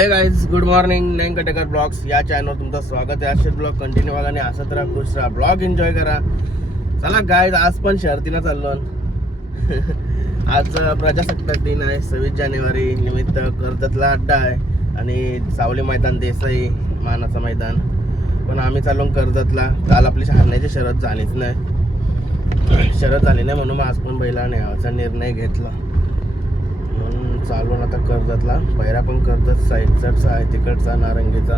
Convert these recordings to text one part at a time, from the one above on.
हे guys, good morning. नैन Katekar blogs या चॅनलवर तुमचं स्वागत आहे. असेच ब्लॉग कंटिन्यू बघा आणि असत राहा, खुश राहा, ब्लॉग एन्जॉय करा. चला गाईज, आज पण शर्तीनं चाललो. आज प्रजासत्ताक दिन आहे. 26 जानेवारी निमित्त कर्जतला अड्डा आहे आणि सावली मैदान, देसाई मानाचं मैदान. पण आम्ही चाललो कर्जतला. काल आपली हारण्याची शर्यत झालीच झाली नाही म्हणून आज पण बैला न्यायचा निर्णय घेतला. चालून आता कर्जतला. पहिला पण कर्जत साईडचा आहे, तिकडचा नारंगीचा.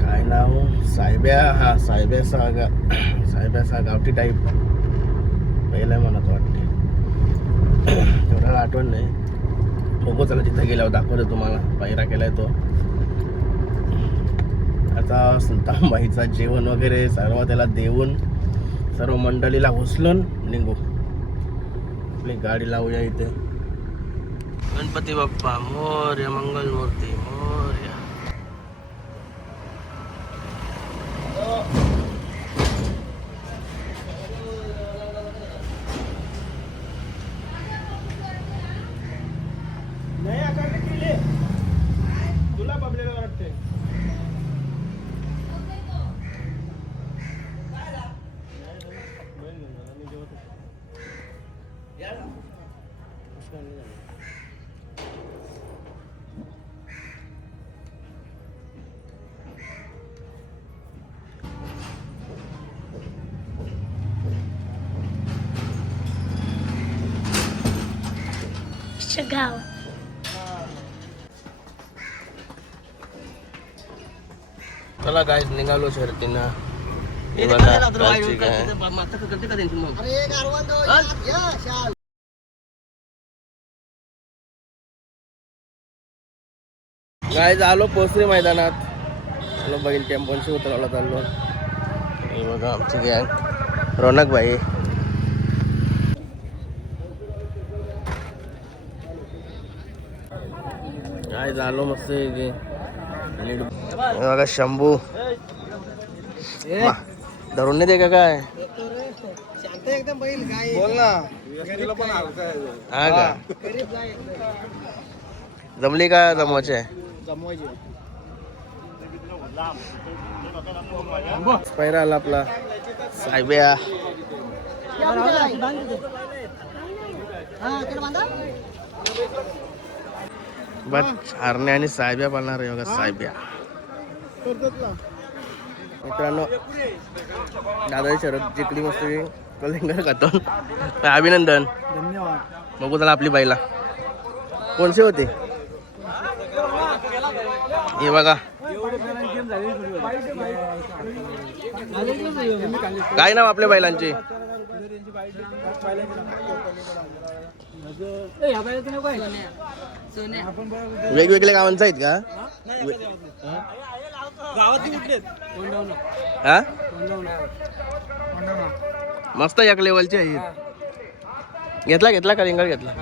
काय नाव? साहेब्या. हा, साहेब्या गावठी टाईप पहिला म्हणत वाटते. एवढा आठवण नाही. बघू चला, तिथे गेल्यावर दाखवतो तुम्हाला. पहिरा केलाय तो. आता सुलतानबाईचा जेवण वगैरे सर्व त्याला देऊन सर्व मंडळीला उचलून निघू. आपली गाडी लावूया इथे. गणपती बाप्पा मोरया, मंगल मूर्ती मोरया. नाही आकारले केले तुला बबलेला वाटते. गाव चला गाईज, निघालो शर्तीनं. गाईज आलो पोसरी मैदानात. चलो बैल टेम्पोशी उतरावला चाललो. हे बघा आमची गँग. रौनक भाई, काय झालो मस्त. बघा शंभू धरून नाही दे का काय? एकदम बैल गाय बोल ना. हा का? जमली का जमवायचे? पहिला आला आपला साहेब्या. बस हारणे आणि साहेब्या पाळणार आहे बघा. साहेब्या मित्रांनो, दादाची शरद जिंकली मस्त. कलिंगर खातो. अभिनंदन, धन्यवाद. बघू चला आपली बाईला कोणशी होती. हे बघा काय नाव आपल्या बैलांचे? वेगवेगळ्या गावांचा आहेत का? हा, मस्त एक लेवलचे आहेत. घेतला का रिंगण घेतला?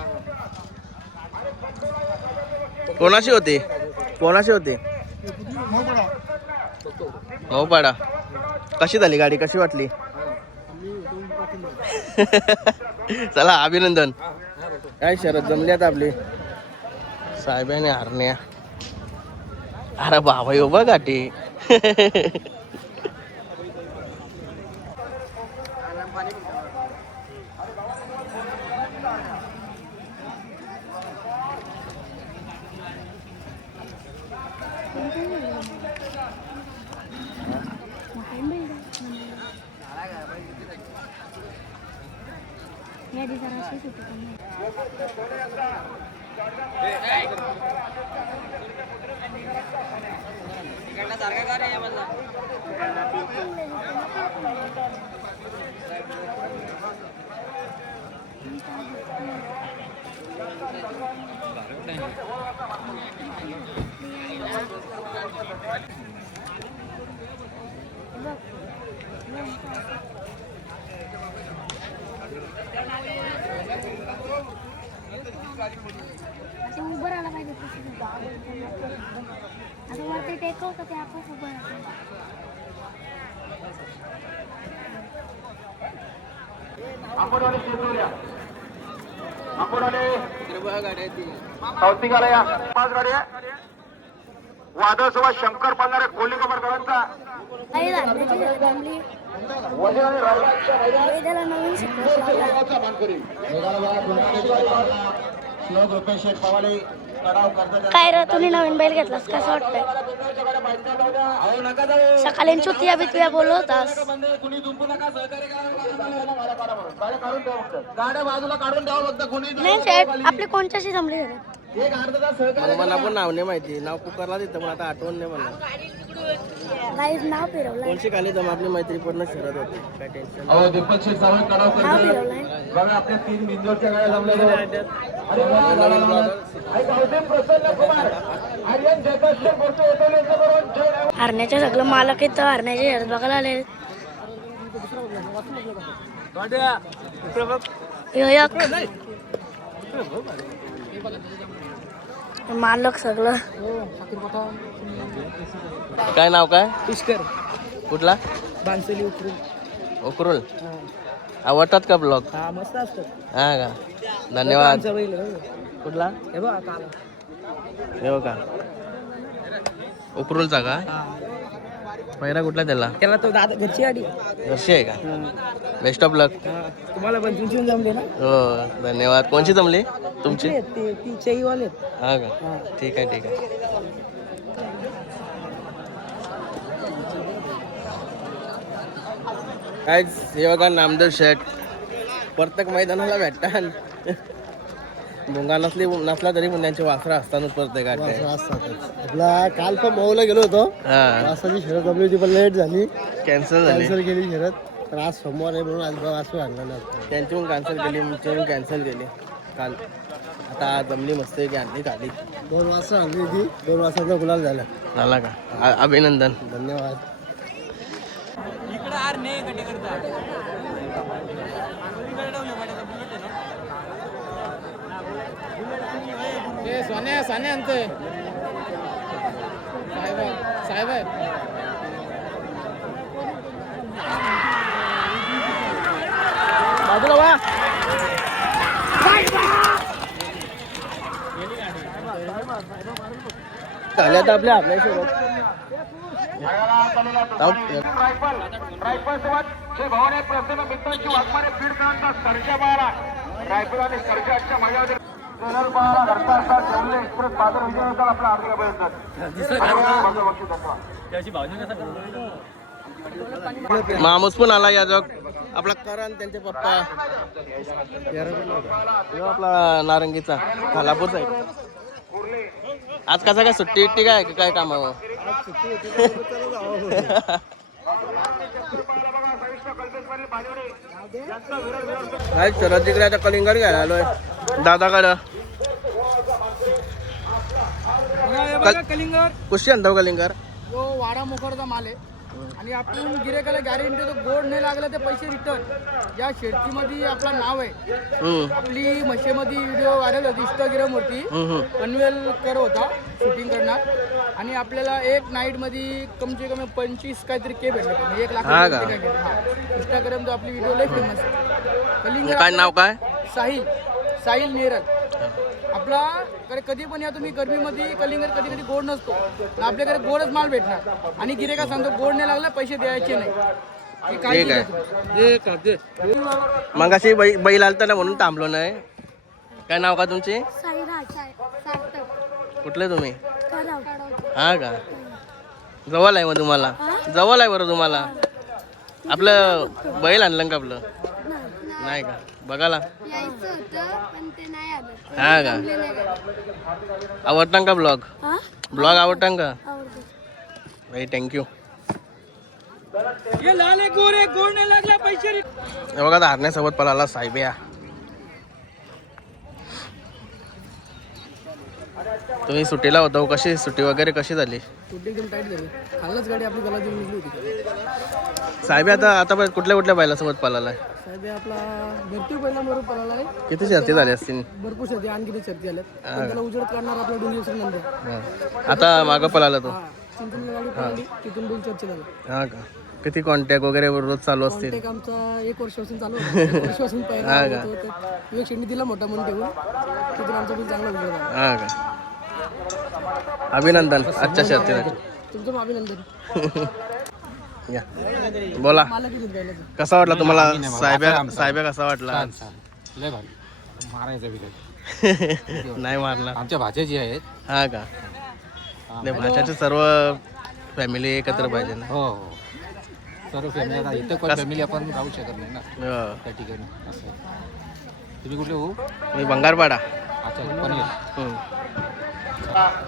कोणाशी होते? मऊपाडा. कशी झाली गाडी? कशी वाटली? चला अभिनंदन. काय शरद जमली आता आपली. साहेबाने हारण्या. अरे बाबा यो बघ गाठी. उभं राहायला पाहिजे. आता वरती टेकव का ते आपण उभं राहतो. साऊथ या 5 गाड्या. वादळसोबत शंकर पालणारे कोल्हे कबरकरांचा काही राहण्याची जमली त्याला नवीन काय रे तुम्ही नवीन बैल घेतलास कसं वाटतंय सकाळी चुतिया बितिया बोलवतास गाड्या बाजूला काढून द्यावं फक्त कोणी नाही शेट आपली कोणत्याशी जमली घरी एक अर्धा तास मला पण नाव नाही माहिती नाव पुकारला तिथं पण आता आठवण नाही मला गाईज नाव फिरवलंय कोणची खाली जम आपली मैत्रीपूर्ण शहरात होती काय टेन्शन अहो दीपक शेठ सावंत कडाव नाव करतात फिरवलंय बघा आपल्या 3 बिंजोरच्या गाड्या जमलेल्या आहेत. अरे वा, नवीन ब्लॉगर हरण्याचे सगळं मालक इथं हरण्याचे शहरात बघायला आले मालक सगळं काय नाव काय पुष्कर कुठला बांसली उतरून उकरुल आवडतात का ब्लॉग हा मस्त असतात हा का धन्यवाद बैल कुठला हे बघ आता आला. हे का उकरुलचा का पहिला कुठला त्याला त्याला तो दादा घरची गाडी घरची आहे का बेस्ट ऑफ लक तुम्हाला पण तुमची जमले ना हो धन्यवाद कोणची जमली तुमची ते ती चईवाले हा का ठीक आहे ठीक आहे काय हे बघा नामदेव शेठ प्रत्येक मैदानाला भेटतात भुंगा नसला तरी पण त्यांचे वासरा असतातच प्रत्येक आपला काल पण मऊला गेलो होतो हा वासाची शरद जमली होती पण लेट झाली कॅन्सल झाली कॅन्सल केली शरद तर आज सोमवार आहे म्हणून आज वासू आणला नाही त्यांची पण कॅन्सल केली आमची पण कॅन्सल केली काल आता जमली मस्त की आणली खाली 2 वाजता आणली होती 2 वाजता गुलाल झाला झाला का अभिनंदन धन्यवाद साने आणतोय साहेब आहे बाजूला वा झाल्या तर आपल्या सोबत रायफल सोबत जे भवाने प्रसन्न मित्रांची वाघमारे बीडकरांचा सर्जा बारा रायफल आणि सर्जाच्या मर्यादेत जनरल बारा घरचा असा ठेवले एक्सप्रेस बाजार विजयानंतर आपला हार्दिक अभिनंदन मामूस पण आला या जग आपला करण त्यांचे पप्पा ह्यो आपला नारंगीचा खालापूरचा आहे आज कसा काय सुट्टी इट्टी काय काय कामावर काय शरद जिकडे आता कलिंगड घ्यायला आलोय दादाकडं कलिंगर कुशी आणतो कलिंगर तो वाडा मोकरचा माल आहे आणि आपण गिरेकाला गॅरंटी तो गोड नाही लागला ते पैसे रिटर्न या शेतीमध्ये आपला नाव आहे आपली म्हशीमध्ये व्हिडिओ व्हायरल होती इंस्टाग्रामवरती पनवेल कर होता शूटिंग करणार आणि आपल्याला एक नाईट मध्ये कमसे कमी 25 काहीतरी के भेटले 1 लाख इंस्टाग्राम आपली व्हिडिओ लय फेमस आहे कलिंगर काय नाव काय साहिल नेरल आपला कधी पण या तुम्ही गरमीमध्ये कलिंगर कधी कधी गोड नसतो आपल्याकडे गोडच माल भेटणार आणि गिरेका सांगतो गोड नाही लागला पैसे द्यायचे नाही ठीक आहे मग अशी बैल आलता ना म्हणून थांबलो नाही काय नाव का तुमची कुठले तुम्ही हा का जवळ आहे मग तुम्हाला जवळ आहे बरं तुम्हाला आपलं बैल आणलं का आपलं नाही का बघायला हा का आवडतं का ब्लॉग आवडतं का भाई थँक्यू गोड नाही लागला पैसे हे बघा आता हरण्यासोबत पळाला साहेब्या तुम्ही सुट्टीला होता कशी सुट्टी वगैरे कशी झाली सुट्टी एकदम टाईट झाली खाल्लंच गाडी आपली गला देऊन निघली होती साहेब आता कुठल्या बैलासोबत पळालाय साहेब आपला भरपूर पहिला बरोबर पळाला आहे किती शर्ती झाली असतील भरपूर शर्ती आणखी शर्ती झाल्यात पण त्याला उजेड काढणार आपला 2 दिवसानंतर आता मागं पळाला तो चिंचणी गाडी पळाली तिथून 2 चर्चा झाली हा का किती कॉन्टॅक्ट वगैरे रोज चालू असतील कॉन्टॅक्ट आमचा 1 वर्षापासून चालू होता 1 वर्षापासून पहिला विवेक शेट्टी दिला मोठा म्हणून ठेवून तिथून आमचा पण चांगला उजेड झाला हा का अभिनंदन आजच्या शर्तीसाठी. तुमचं अभिनंदन. या बोला, मला किती द्यायला कसा वाटला तुम्हाला साहेब्या कसा वाटला? लय भारी मारायचा विषय नाही मारला आमच्या भाच्याची आहेत. हा का? नाही, भाच्याचे सर्व फॅमिली एकत्र पाहिजे ना. हो हो सर्व फॅमिली आता इथं पण फॅमिली आपण राहू शकत नाही ना हो. त्या ठिकाणी असं आहे. तुम्ही कुठले हो? मी बंगारपाडा. अच्छा पनवेल.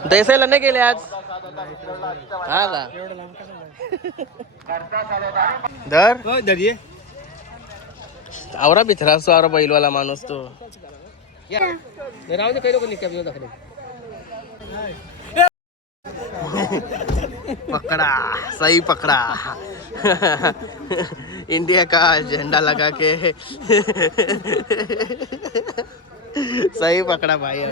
देसाईला नाही गेले आज? हा का? दर आवरा भिथरा असतो, आवरा बैलवाला माणूस तो. राहू दे, काही लोक निघतात दाखवले. पकड़ा, सही पकड़ा. इंडिया का झंडा लगा के सही पकड़ा भाई.